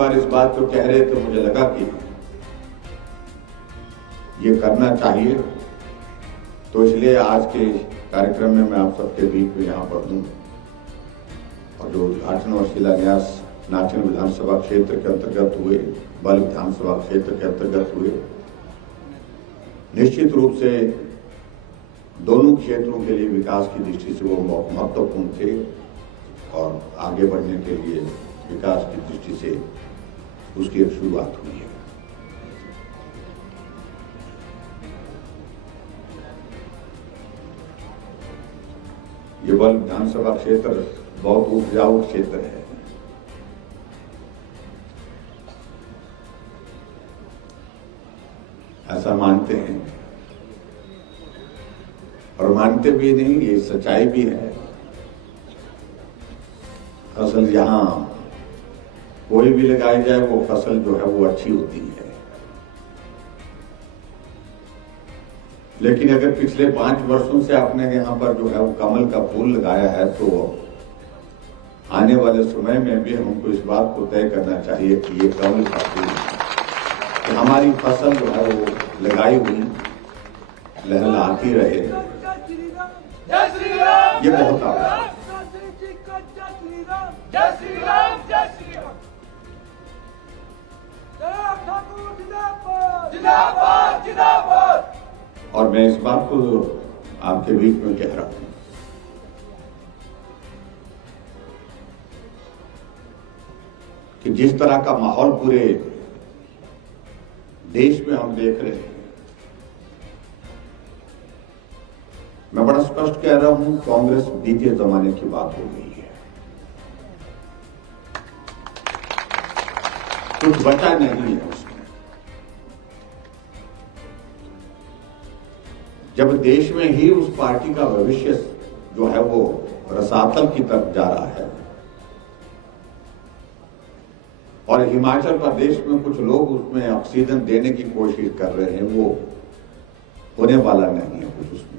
बार इस बात को कह रहे थे, मुझे लगा कि ये करना चाहिए, तो इसलिए आज के कार्यक्रम में मैं आप सबके बीच में यहाँ पर हूँ। और जो उद्घाटन और शिलान्यास नाचन विधानसभा क्षेत्र के अंतर्गत हुए, बल विधानसभा क्षेत्र के अंतर्गत हुए, निश्चित रूप से दोनों क्षेत्रों के लिए विकास की दृष्टि से वो बहुत महत्वपूर्ण थे और आगे बढ़ने के लिए विकास की दृष्टि से उसकी एक शुरुआत हुई है। ये बल विधानसभा क्षेत्र बहुत उपजाऊ क्षेत्र है। ऐसा मानते हैं और मानते भी नहीं, ये सच्चाई भी है। फसल जहां कोई भी लगाई जाए वो फसल जो है वो अच्छी होती है, लेकिन अगर पिछले 5 वर्षों से आपने यहाँ पर जो है वो कमल का फूल लगाया है, तो आने वाले समय में भी हमको इस बात को तय करना चाहिए कि ये कमल का फूल, कि हमारी फसल जो है वो लगाई हुई लहलहाती रहे, ये बहुत आवश्यक है। और मैं इस बात को आपके बीच में कह रहा हूं कि जिस तरह का माहौल पूरे देश में हम देख रहे हैं, मैं बड़ा स्पष्ट कह रहा हूं, कांग्रेस बीते जमाने की बात हो गई है। कुछ बचा नहीं है उसमें। जब देश में ही उस पार्टी का भविष्य जो है वो रसातल की तरफ जा रहा है और हिमाचल प्रदेश में कुछ लोग उसमें ऑक्सीजन देने की कोशिश कर रहे हैं, वो होने वाला नहीं है कुछ उसमें।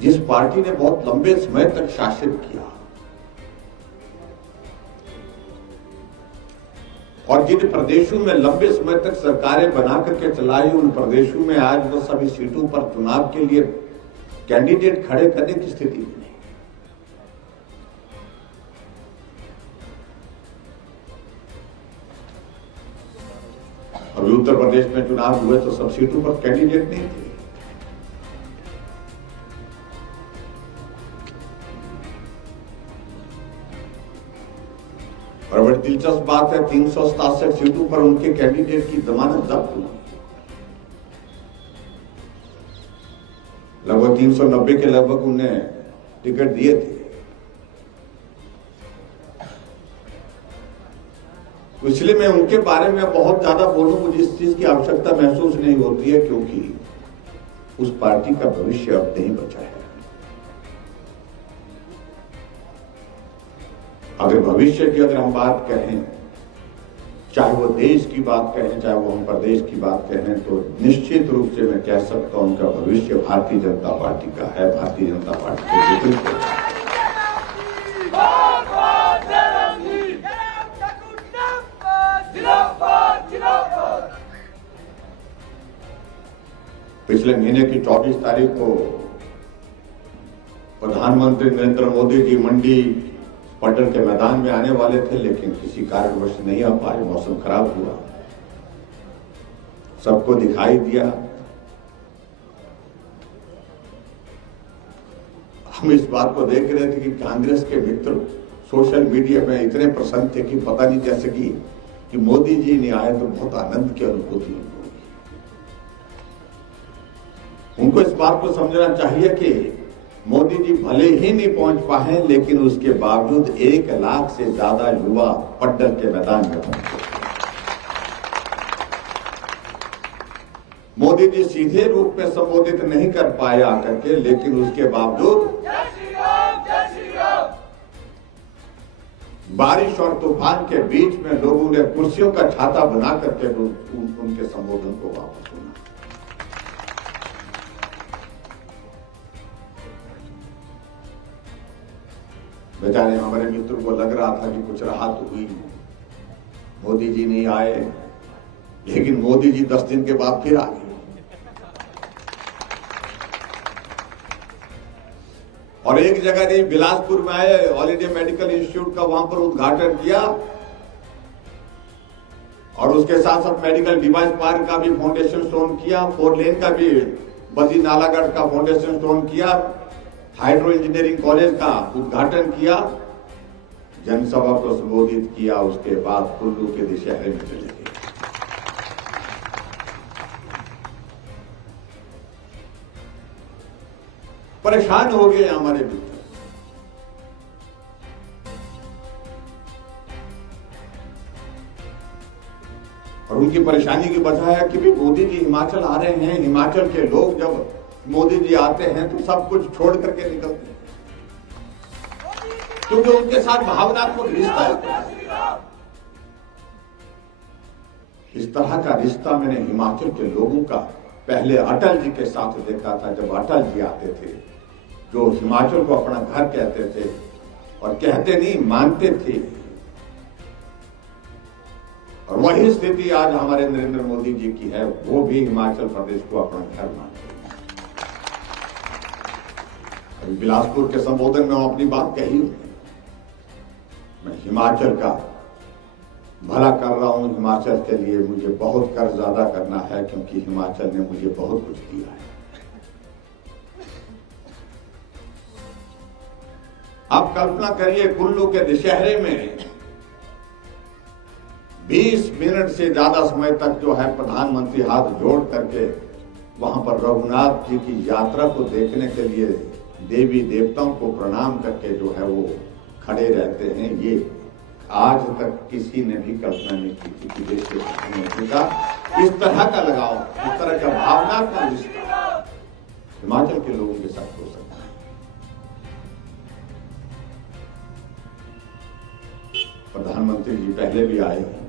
जिस पार्टी ने बहुत लंबे समय तक शासित किया और जिन प्रदेशों में lंबे समय तक सरकारें बना करके चलाई, उन प्रदेशों में आज वो सभी सीटों पर चुनाव के लिए कैंडिडेट खड़े करने की स्थिति में नहीं। अभी उत्तर प्रदेश में चुनाव हुए तो सब सीटों पर कैंडिडेट नहीं थे। और बड़ी दिलचस्प बात है, 367 सीटों पर उनके कैंडिडेट की जमानत जब्त हुई। लगभग 390 के लगभग उन्हें टिकट दिए थे। इसलिए मैं उनके बारे में बहुत ज्यादा बोलूं, मुझे इस चीज की आवश्यकता महसूस नहीं होती है, क्योंकि उस पार्टी का भविष्य अब नहीं बचा है। अगर भविष्य की अगर हम बात कहें, चाहे वो देश की बात कहें, चाहे वो हम प्रदेश की बात कहें, तो निश्चित रूप से मैं कह सकता हूं उनका भविष्य भारतीय जनता पार्टी का है, भारतीय जनता पार्टी के नेतृत्व में। पिछले महीने की 24 तारीख को प्रधानमंत्री नरेंद्र मोदी जी मंडी पटन के मैदान में आने वाले थे, लेकिन किसी कारणवश नहीं आ पाए, मौसम खराब हुआ। सबको दिखाई दिया। हम इस बात को देख रहे थे कि कांग्रेस के मित्र सोशल मीडिया में इतने प्रसन्न थे कि पता नहीं जैसे कि मोदी जी नहीं आए तो बहुत आनंद की अनुभूति हुई। उनको इस बात को समझना चाहिए कि मोदी जी भले ही नहीं पहुंच पाए, लेकिन उसके बावजूद 1 लाख से ज्यादा युवा पट्टन के मैदान में पहुंचे। मोदी जी सीधे रूप में संबोधित नहीं कर पाए आकर के, लेकिन उसके बावजूद बारिश और तूफान के बीच में लोगों ने कुर्सियों का छाता बना करके उनके संबोधन को वापस सुना। बेचारे हमारे मित्र को लग रहा था कि कुछ राहत हुई, मोदी जी नहीं आए, लेकिन मोदी जी 10 दिन के बाद फिर आ गए। और एक जगह नहीं, बिलासपुर में आए, ऑल इंडिया मेडिकल इंस्टीट्यूट का वहां पर उद्घाटन किया और उसके साथ साथ मेडिकल डिवाइस पार्क का भी फाउंडेशन स्टोन किया, 4 लेन का भी बद्री नालागढ़ का फाउंडेशन स्टोन किया, हाइड्रो इंजीनियरिंग कॉलेज का उद्घाटन किया, जनसभा को संबोधित किया। उसके बाद कुल्लू के दशहरे में चले गए। परेशान हो गए हमारे मित्र। और उनकी परेशानी की वजह है कि भी मोदी जी हिमाचल आ रहे हैं। हिमाचल के लोग जब मोदी जी आते हैं तो सब कुछ छोड़ करके निकलते हैं, क्योंकि उनके साथ भावनात्मक रिश्ता है। इस तरह का रिश्ता मैंने हिमाचल के लोगों का पहले अटल जी के साथ देखा था। जब अटल जी आते थे, जो हिमाचल को अपना घर कहते थे, और कहते नहीं मानते थे। और वही स्थिति आज हमारे नरेंद्र मोदी जी की है। वो भी हिमाचल प्रदेश को अपना घर मानते हैं। अभी बिलासपुर के संबोधन में अपनी बात कही, मैं हिमाचल का भला कर रहा हूं। हिमाचल के लिए मुझे बहुत कर्ज अदा करना है, क्योंकि हिमाचल ने मुझे बहुत कुछ दिया है। आप कल्पना करिए, कुल्लू के दशहरे में 20 मिनट से ज्यादा समय तक जो है प्रधानमंत्री हाथ जोड़ करके वहां पर रघुनाथ जी की यात्रा को देखने के लिए देवी देवताओं को प्रणाम करके जो है वो खड़े रहते हैं। ये आज तक किसी ने भी कल्पना नहीं की थी कि देश के प्रधानमंत्री का इस तरह का लगाव, इस तरह का भावनात्मक रिश्ता हिमाचल के लोगों के साथ हो सकता है। प्रधानमंत्री जी पहले भी आए हैं,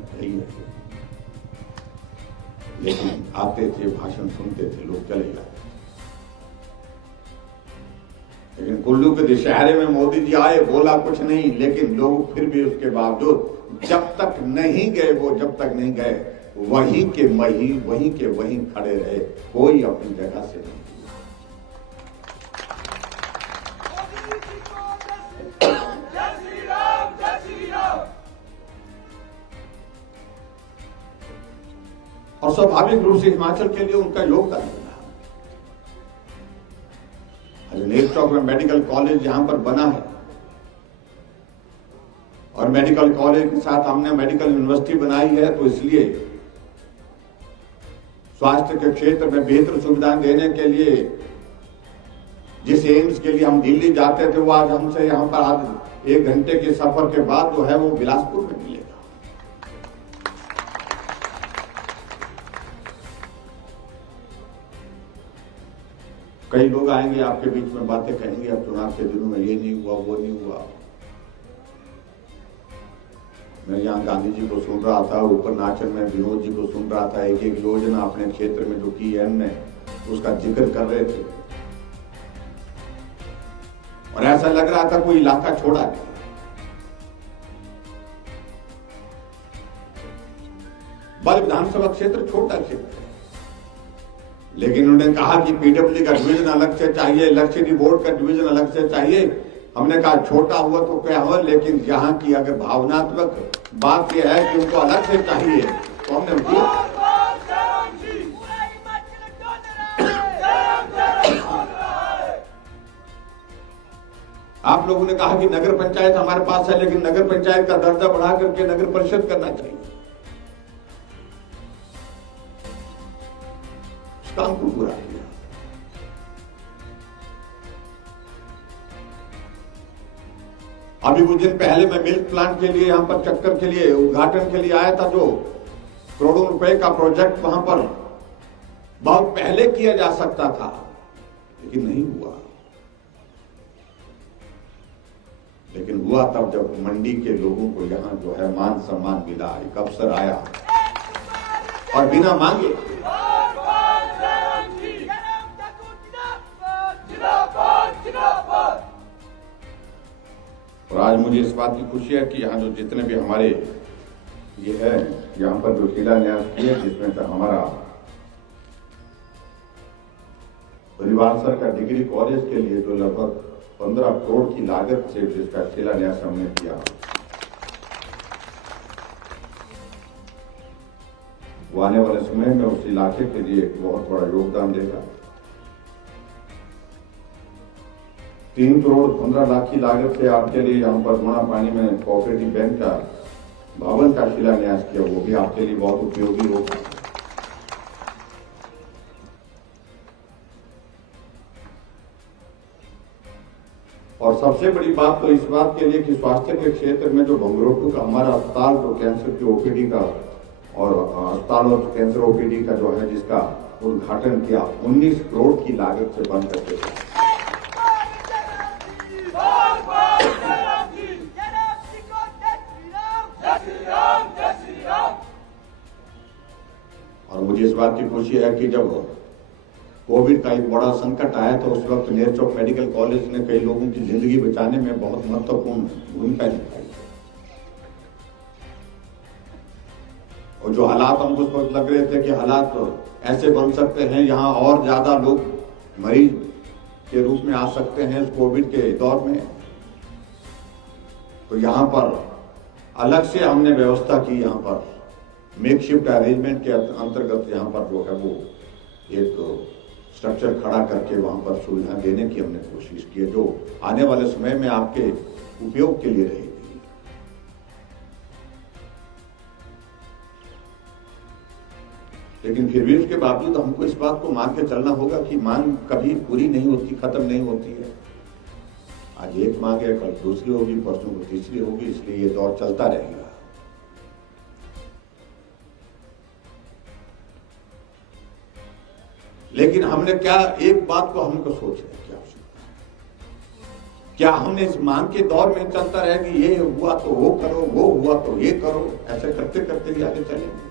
लेकिन आते थे, भाषण सुनते थे, लोग चले जाते। लेकिन कुल्लू के दशहरे में मोदी जी आए, बोला कुछ नहीं, लेकिन लोग फिर भी उसके बावजूद जब तक नहीं गए, वो जब तक नहीं गए वहीं के वहीं खड़े रहे, कोई अपनी जगह से नहीं। और स्वाभाविक रूप से हिमाचल के लिए उनका योगदान है। नेक चौक में मेडिकल कॉलेज जहां पर बना है, और मेडिकल कॉलेज के साथ हमने मेडिकल यूनिवर्सिटी बनाई है, तो इसलिए स्वास्थ्य के क्षेत्र में बेहतर सुविधाएं देने के लिए जिस एम्स के लिए हम दिल्ली जाते थे, वो आज हमसे यहां पर आज 1 घंटे के सफर के बाद जो है वो बिलासपुर में मिलेगा। कई लोग आएंगे आपके बीच में, बातें कहेंगे, अब चुनाव के दिनों में ये नहीं हुआ, वो नहीं हुआ। मैं यहाँ गांधी जी को सुन रहा था, ऊपर नाचन में विनोद जी को सुन रहा था, एक एक योजना अपने क्षेत्र में जो की है हमने, उसका जिक्र कर रहे थे। और ऐसा लग रहा था कोई इलाका छोड़ा नहीं। बल विधानसभा क्षेत्र छोटा क्षेत्र है, लेकिन उन्होंने कहा कि पीडब्ल्यू का डिवीजन अलग से चाहिए, इलेक्ट्रिसिटी बोर्ड का डिवीजन अलग से चाहिए। हमने कहा छोटा हुआ तो क्या हुआ, लेकिन यहाँ की अगर भावनात्मक बात यह है कि उनको अलग से चाहिए, तो हमने दिया। आप लोगों ने कहा कि नगर पंचायत हमारे पास है, लेकिन नगर पंचायत का दर्जा बढ़ा करके नगर परिषद करना चाहिए। काम को पूरा किया। अभी कुछ दिन पहले मैं मिल्क प्लांट के लिए यहां पर चक्कर के लिए उद्घाटन के लिए आया था, जो करोड़ों रुपए का प्रोजेक्ट वहां पर बहुत पहले किया जा सकता था, लेकिन नहीं हुआ। लेकिन हुआ तब जब मंडी के लोगों को यहां जो है मान सम्मान मिला, एक अवसर आया, और बिना मांगे और बात की खुशी है कि यहाँ जो जितने भी हमारे ये है यहाँ पर जो शिलान्यास किए, जिसमें से हमारा परिवार का डिग्री कॉलेज के लिए जो लगभग 15 करोड़ की लागत से जिसका शिलान्यास हमने किया, वो आने वाले समय में उस इलाके के लिए एक बहुत बड़ा योगदान देगा। 3 करोड़ 15 लाख की लागत से आपके लिए यहाँ पर गुणा पानी में कोऑपरेटिव बैंक का भवन का शिलान्यास किया, वो भी आपके लिए बहुत उपयोगी होगा। और सबसे बड़ी बात तो इस बात के लिए कि स्वास्थ्य के क्षेत्र में जो भंगरोटू का हमारा अस्पताल जो कैंसर की ओपीडी का और अस्पताल और कैंसर ओपीडी का जो है जिसका उद्घाटन किया, 19 करोड़ की लागत से बन सकते थे। और मुझे इस बात की खुशी है कि जब कोविड का एक बड़ा संकट आया तो उस वक्त नेत्र मेडिकल कॉलेज ने कई लोगों की जिंदगी बचाने में बहुत महत्वपूर्ण भूमिका निभाई। और जो हालात हमको उस वक्त लग रहे थे कि हालात ऐसे बन सकते हैं, यहाँ और ज्यादा लोग मरीज के रूप में आ सकते हैं इस कोविड के दौर में, तो यहाँ पर अलग से हमने व्यवस्था की। यहाँ पर मेकशिफ्ट अरेंजमेंट के अंतर्गत यहाँ पर जो है वो एक स्ट्रक्चर खड़ा करके वहां पर सुविधा देने की हमने कोशिश की है, जो आने वाले समय में आपके उपयोग के लिए रहेगी। लेकिन फिर भी उसके बावजूद हमको इस बात को मान के चलना होगा कि मांग कभी पूरी नहीं होती, खत्म नहीं होती है। आज एक मांग है, कल दूसरी होगी, परसों को तीसरी होगी, इसलिए ये दौर चलता रहेगा। लेकिन हमने क्या एक बात को हमको सोचने की आवश्यकता है, क्या हमने इस मांग के दौर में चलता रहे कि ये हुआ तो वो करो, वो हुआ तो ये करो, ऐसे करते करते ही आगे चलेंगे?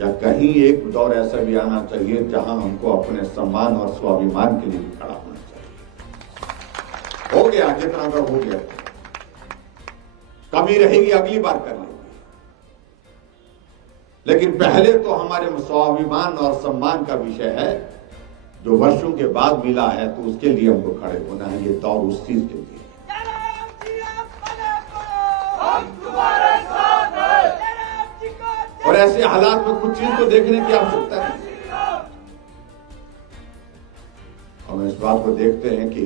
या कहीं एक दौर ऐसा भी आना चाहिए जहां हमको अपने सम्मान और स्वाभिमान के लिए भी खड़ा होना चाहिए। हो गया जितना कर हो गया, कमी रहेगी अगली बार कर लेंगे, लेकिन पहले तो हमारे स्वाभिमान और सम्मान का विषय है जो वर्षों के बाद मिला है, तो उसके लिए हमको खड़े होना है। ये दौर उस चीज के लिए। और ऐसे हालात में कुछ चीज को देखने की आवश्यकता है। हम इस बात को देखते हैं कि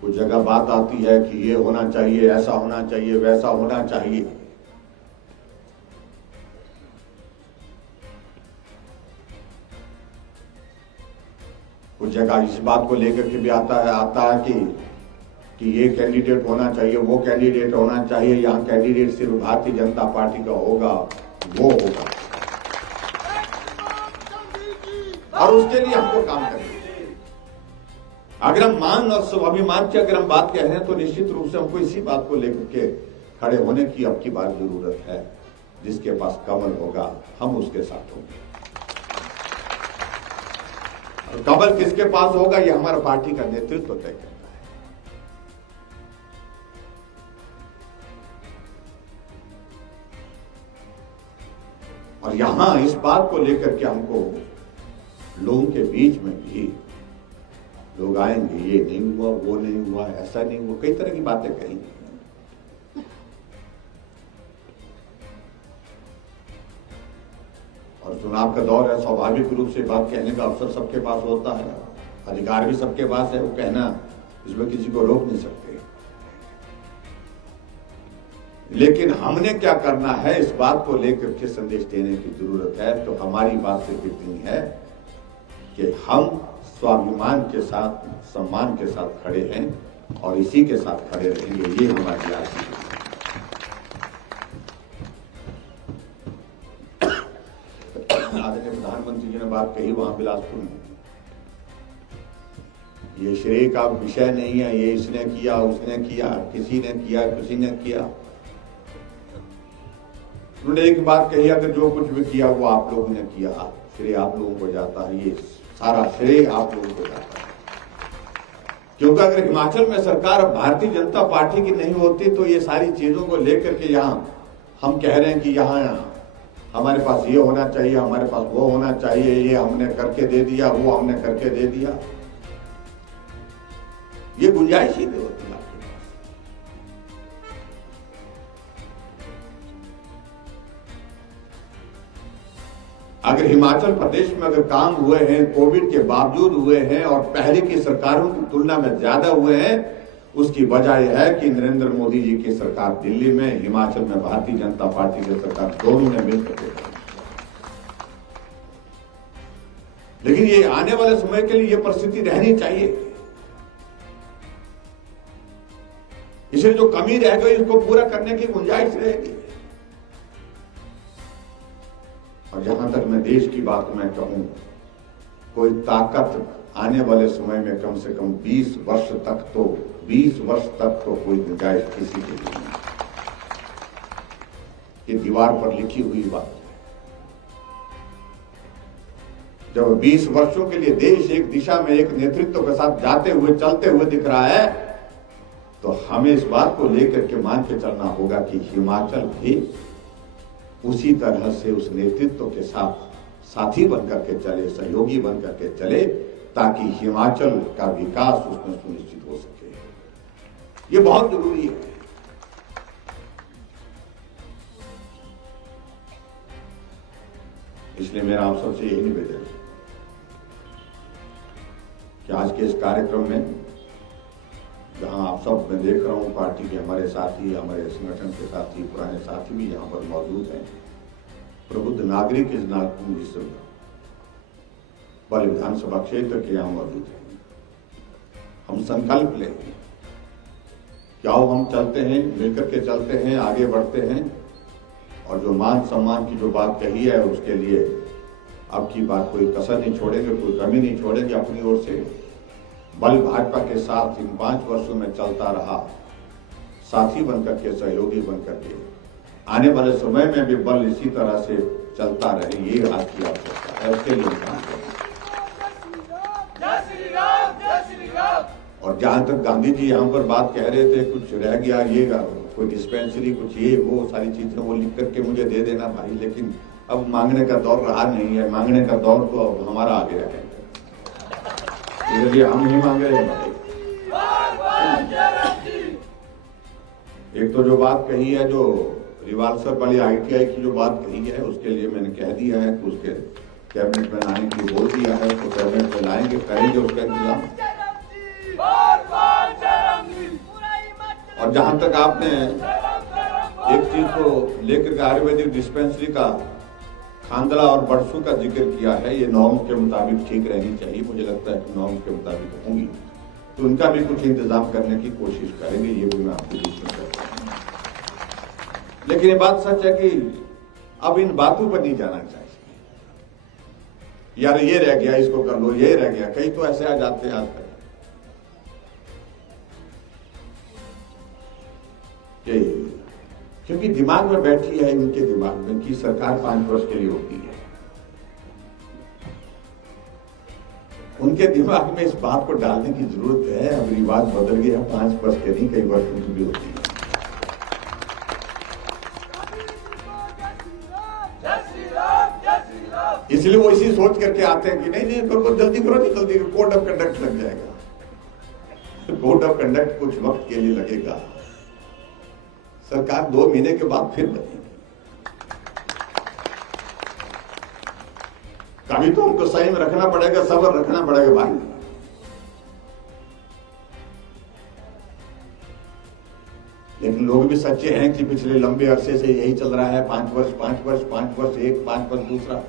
कुछ जगह बात आती है कि ये होना चाहिए, ऐसा होना चाहिए, वैसा होना चाहिए। कुछ जगह इस बात को लेकर के भी आता है कि ये कैंडिडेट होना चाहिए, वो कैंडिडेट होना चाहिए, यहाँ कैंडिडेट सिर्फ भारतीय जनता पार्टी का होगा, वो होगा, और उसके लिए हमको काम करना है। अगर हम मान और स्वाभिमान की अगर हम बात कह रहे हैं तो निश्चित रूप से हमको इसी बात को लेकर के खड़े होने की अब की बार जरूरत है। जिसके पास कमल होगा हम उसके साथ होंगे। कमल किसके पास होगा ये हमारा पार्टी का नेतृत्व तय करता है। और यहां इस बात को लेकर के हमको लोगों के बीच में भी लोग आएंगे, ये नहीं हुआ, वो नहीं हुआ, ऐसा नहीं हुआ, कई तरह की बातें कहेंगे। और चुनाव का दौर है, स्वाभाविक रूप से बात कहने का अवसर सबके पास होता है, अधिकार भी सबके पास है, वो कहना इसमें किसी को रोक नहीं सकते। लेकिन हमने क्या करना है इस बात को लेकर के संदेश देने की जरूरत है। तो हमारी बात सिर्फ इतनी है कि हम स्वाभिमान के साथ, सम्मान के साथ खड़े हैं और इसी के साथ खड़े रहेंगे। ये हमारी आज की आदरणीय प्रधानमंत्री जी ने बात कही वहां बिलासपुर में, ये श्रेय का विषय नहीं है, ये इसने किया, उसने किया, किसी ने किया, किसी ने किया। उन्होंने एक बात कही, अगर जो कुछ भी किया वो आप लोगों ने किया, श्रेय आप लोगों को जाता है, ये सारा श्रेय आप लोगों को जाता है। क्योंकि अगर हिमाचल में सरकार भारतीय जनता पार्टी की नहीं होती तो ये सारी चीजों को लेकर के यहां हम कह रहे हैं कि यहां हमारे पास ये होना चाहिए, हमारे पास वो होना चाहिए, ये हमने करके दे दिया, वो हमने करके दे दिया, ये गुंजाइश ही नहीं होती आपके पास। अगर हिमाचल प्रदेश में अगर काम हुए हैं, कोविड के बावजूद हुए हैं और पहले की सरकारों की तुलना में ज्यादा हुए हैं, उसकी वजह यह है कि नरेंद्र मोदी जी की सरकार दिल्ली में, हिमाचल में भारतीय जनता पार्टी की सरकार, दोनों ने मिलकर के। लेकिन ये आने वाले समय के लिए ये परिस्थिति रहनी चाहिए। इसलिए जो कमी रह गई उसको पूरा करने की गुंजाइश रहेगी। और जहां तक मैं देश की बात मैं कहूं, कोई ताकत आने वाले समय में कम से कम 20 वर्ष तक तो कोई गुंजाइश किसी के लिए नहीं। ये दीवार पर लिखी हुई बात है। जब 20 वर्षों के लिए देश एक दिशा में एक नेतृत्व के साथ जाते हुए, चलते हुए दिख रहा है, तो हमें इस बात को लेकर के मान के चलना होगा कि हिमाचल भी उसी तरह से उस नेतृत्व के साथ साथी बनकर के चले, सहयोगी बनकर के चले, ताकि हिमाचल का विकास उसमें सुनिश्चित हो सके। ये बहुत जरूरी है। इसलिए मेरा आप सबसे यही निवेदन है कि आज के इस कार्यक्रम में, जहां आप सब मैं देख रहा हूं पार्टी के हमारे साथी, हमारे संगठन के साथी, पुराने साथी भी यहां पर मौजूद हैं, प्रबुद्ध नागरिक इस बल विधानसभा क्षेत्र के यहां मौजूद हैं। हम संकल्प लें कि आओ हम चलते हैं, मिलकर के चलते हैं, आगे बढ़ते हैं, और जो मान सम्मान की जो बात कही है उसके लिए अब की बात कोई कसर नहीं छोड़ेंगे, कोई कमी नहीं छोड़ेंगे अपनी ओर से। बल भाजपा के साथ इन 5 वर्षों में चलता रहा, साथी बनकर के, सहयोगी बनकर के, आने वाले समय में भी बल इसी तरह से चलता रहे, ये आज की आवश्यकता है। उसके लिए काम करें। और जहां तक गांधी जी यहाँ पर बात कह रहे थे, कुछ रह गया, ये कोई डिस्पेंसरी, कुछ ये वो सारी चीजें वो लिख करके मुझे दे देना भाई, लेकिन अब मांगने का दौर रहा नहीं है। मांगने का दौर तो अब हमारा आ गया है, इसलिए हम ही मांग रहे हैं। एक तो जो बात कही है, जो रिवाल्सर वाली ITI की जो बात कही है, उसके लिए मैंने कह दिया है कि उसके कैबिनेट में लाने के लिए बोल दिया है, तो कैबिनेट में लाएंगे, करेंगे उसका इंतजाम। और जहां तक आपने एक चीज को लेकर के आयुर्वेदिक डिस्पेंसरी का खांदला और बरसू का जिक्र किया है, ये नॉर्म्स के मुताबिक ठीक रहनी चाहिए। मुझे लगता है कि नॉर्म्स के मुताबिक होंगी, तो उनका भी कुछ इंतजाम करने की कोशिश करेंगे, ये भी मैं आपके बीच में करता हूं। लेकिन ये बात सच है कि अब इन बातों पर नहीं जाना चाहिए, यार ये रह गया, इसको कर लो, ये रह गया। कई तो ऐसे आ जाते हैं आजकल क्योंकि दिमाग में बैठी है इनके दिमाग में कि सरकार 5 वर्ष के लिए होती है। उनके दिमाग में इस बात को डालने की जरूरत है, अब रिवाज बदल गया, 5 वर्ष के नहीं, कई वर्षों की भी होती है। इसलिए वो इसी सोच करके आते हैं कि नहीं करो, जल्दी करो, नहीं जल्दी, कोड ऑफ कंडक्ट लग जाएगा। कोड ऑफ कंडक्ट कुछ वक्त के लिए लगेगा, सरकार 2 महीने के बाद फिर बनेगी। कभी तो हमको सही में रखना पड़ेगा, सब्र रखना पड़ेगा भाई। लेकिन लोग भी सच्चे हैं कि पिछले लंबे अरसे से यही चल रहा है, 5 वर्ष, 5 वर्ष, 5 वर्ष एक, 5 वर्ष दूसरा।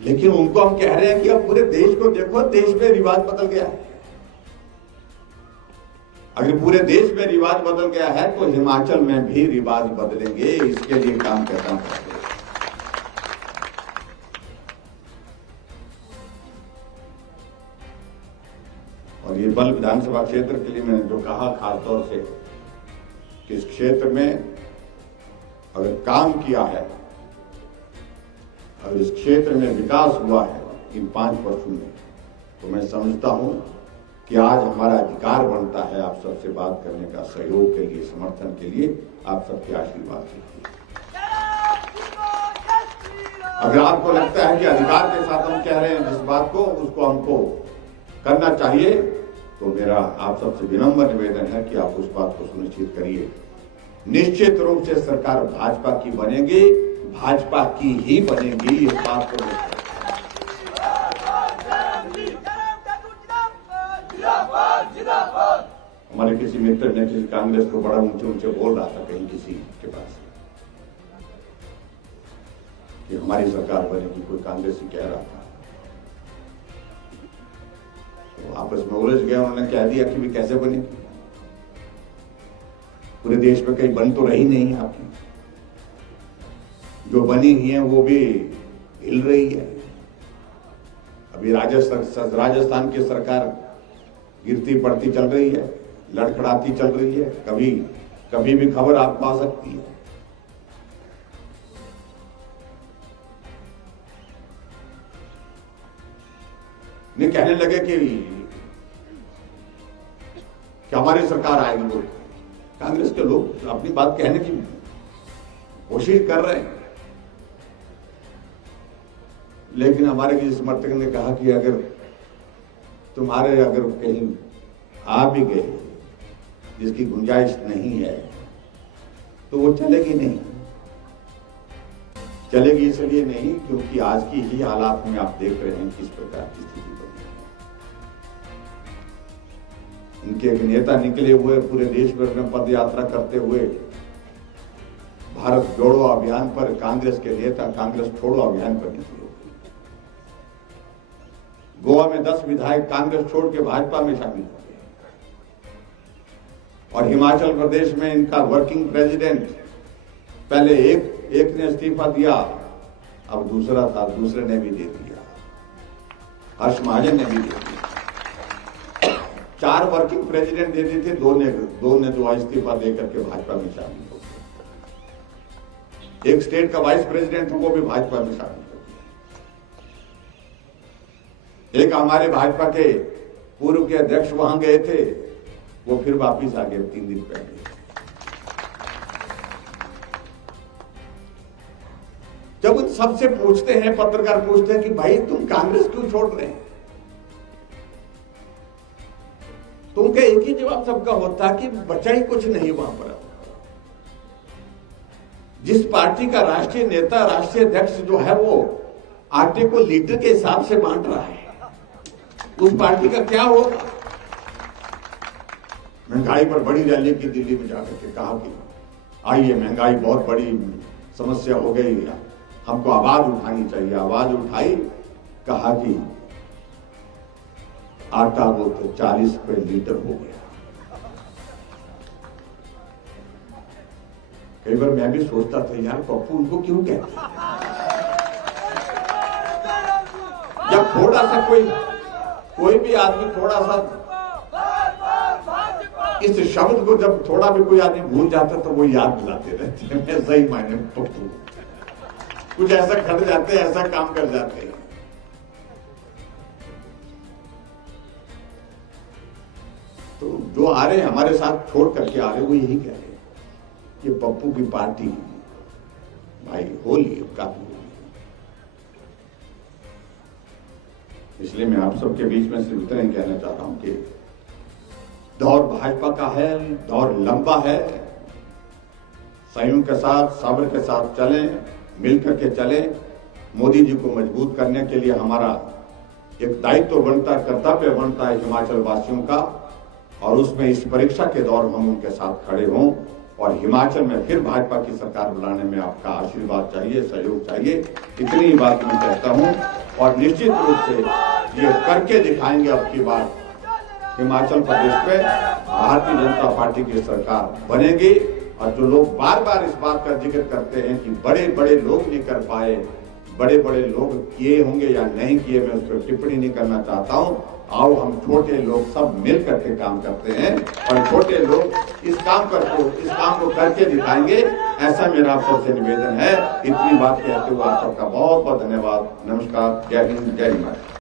लेकिन उनको हम कह रहे हैं कि अब पूरे देश को देखो, देश में रिवाज बदल गया है। अगर पूरे देश में रिवाज बदल गया है तो हिमाचल में भी रिवाज बदलेंगे, इसके लिए काम करना पड़ेगा। और ये बल विधानसभा क्षेत्र के लिए मैंने जो कहा, खासतौर से कि इस क्षेत्र में अगर काम किया है, अगर इस क्षेत्र में विकास हुआ है इन 5 वर्षों में, तो मैं समझता हूं कि आज हमारा अधिकार बनता है आप सबसे बात करने का, सहयोग के लिए, समर्थन के लिए आप सबके आशीर्वाद के लिए। अगर आपको लगता है कि अधिकार के साथ हम कह रहे हैं जिस बात को, उसको हमको करना चाहिए, तो मेरा आप सबसे विनम्र निवेदन है कि आप उस बात को सुनिश्चित करिए। निश्चित रूप से सरकार भाजपा की बनेगी, भाजपा की ही बनेगी, इस बात को हमारे किसी मित्र ने किसी कांग्रेस को बड़ा ऊंचे ऊंचे बोल रहा था कहीं किसी के पास कि हमारी सरकार बनेगी, कोई कांग्रेसी कह रहा था, तो आपस में उलझ गए। उन्होंने कह दिया कि भी कैसे बनेगी, पूरे देश में कहीं बन तो रही नहीं है आपकी, जो बनी हुई है वो भी हिल रही है। अभी राजस्थान की सरकार गिरती पड़ती चल रही है, लड़खड़ाती चल रही है, कभी भी खबर आपको आ सकती है। नहीं कहने लगे कि हमारी सरकार आएगी, लोग कांग्रेस के लोग अपनी बात कहने की कोशिश कर रहे हैं, लेकिन हमारे किसी समर्थक ने कहा कि अगर कहीं आ भी गए जिसकी गुंजाइश नहीं है तो वो चलेगी नहीं। चलेगी इसलिए नहीं क्योंकि आज की ही हालात में आप देख रहे हैं किस प्रकार की स्थिति बनी है। इनके एक नेता निकले हुए पूरे देश भर में पद यात्रा करते हुए भारत जोड़ो अभियान पर, कांग्रेस के नेता कांग्रेस छोड़ो अभियान पर निकले। गोवा में 10 विधायक कांग्रेस छोड़ के भाजपा में शामिल हो गए, और हिमाचल प्रदेश में इनका वर्किंग प्रेसिडेंट, पहले एक ने इस्तीफा दिया, अब दूसरा था, दूसरे ने भी दे दिया, हर्ष महाजन ने भी दे दिया। 4 वर्किंग प्रेसिडेंट दे दिए थे, दो ने जो इस्तीफा देकर के भाजपा में शामिल हो गए। एक स्टेट का वाइस प्रेसिडेंट वो भी भाजपा में शामिल हो गया। एक हमारे भाजपा के पूर्व के अध्यक्ष वहां गए थे, वो फिर वापिस आ गए 3 दिन पहले। जब उन सबसे पूछते हैं, पत्रकार पूछते हैं कि भाई तुम कांग्रेस क्यों छोड़ रहे हैं, तो उनका एक ही जवाब सबका होता कि बचा ही कुछ नहीं वहां पर। जिस पार्टी का राष्ट्रीय नेता, राष्ट्रीय अध्यक्ष जो है वो आटे को लीटर के हिसाब से बांट रहा है, उस पार्टी का क्या होगा। महंगाई पर बड़ी रैली की दिल्ली में जाकर के कहा कि आइए, महंगाई बहुत बड़ी समस्या हो गई है, हमको आवाज उठानी चाहिए। आवाज उठाई, कहा कि आटा वो तो 40 रुपए लीटर हो गया। कई बार मैं भी सोचता था यार पप्पू उनको क्यों कहते हैं। जब थोड़ा सा कोई भी आदमी थोड़ा सा इस शब्द को जब थोड़ा भी कोई आदमी भूल जाता तो वो याद दिलाते रहते हैं। मैं सही मायने में पप्पू कुछ ऐसा खड़ जाते हैं, ऐसा काम कर जाते हैं। तो जो आ रहे हैं हमारे साथ छोड़ करके आ रहे, वो यही कह रहे हैं कि पप्पू की पार्टी भाई होली काफी होली। इसलिए मैं आप सबके बीच में सिर्फ इतना ही कहना चाहता हूं कि दौर भाजपा का है, दौर लंबा है, संयम के साथ, सब्र के साथ चलें, मिलकर के चलें। मोदी जी को मजबूत करने के लिए हमारा एक दायित्व बनता है, कर्तव्य बनता है हिमाचल वासियों का, और उसमें इस परीक्षा के दौर हम उनके साथ खड़े हों, और हिमाचल में फिर भाजपा की सरकार बनाने में आपका आशीर्वाद चाहिए, सहयोग चाहिए। इतनी ही बात मैं कहता हूं, और निश्चित रूप से ये करके दिखाएंगे। अब की बार हिमाचल प्रदेश पे भारतीय जनता पार्टी की सरकार बनेगी। और जो लोग बार बार इस बात का जिक्र करते हैं कि बड़े बड़े लोग नहीं कर पाए, बड़े बड़े लोग किए होंगे या नहीं किए, मैं उस पर टिप्पणी नहीं करना चाहता हूं। आओ हम छोटे लोग सब मिल करके काम करते हैं, और छोटे लोग इस काम को करके दिखाएंगे, ऐसा मेरा आप सबसे निवेदन है। इतनी बात कहते हुए आप सबका बहुत बहुत धन्यवाद। नमस्कार, जय हिंद, जय हिमाचल।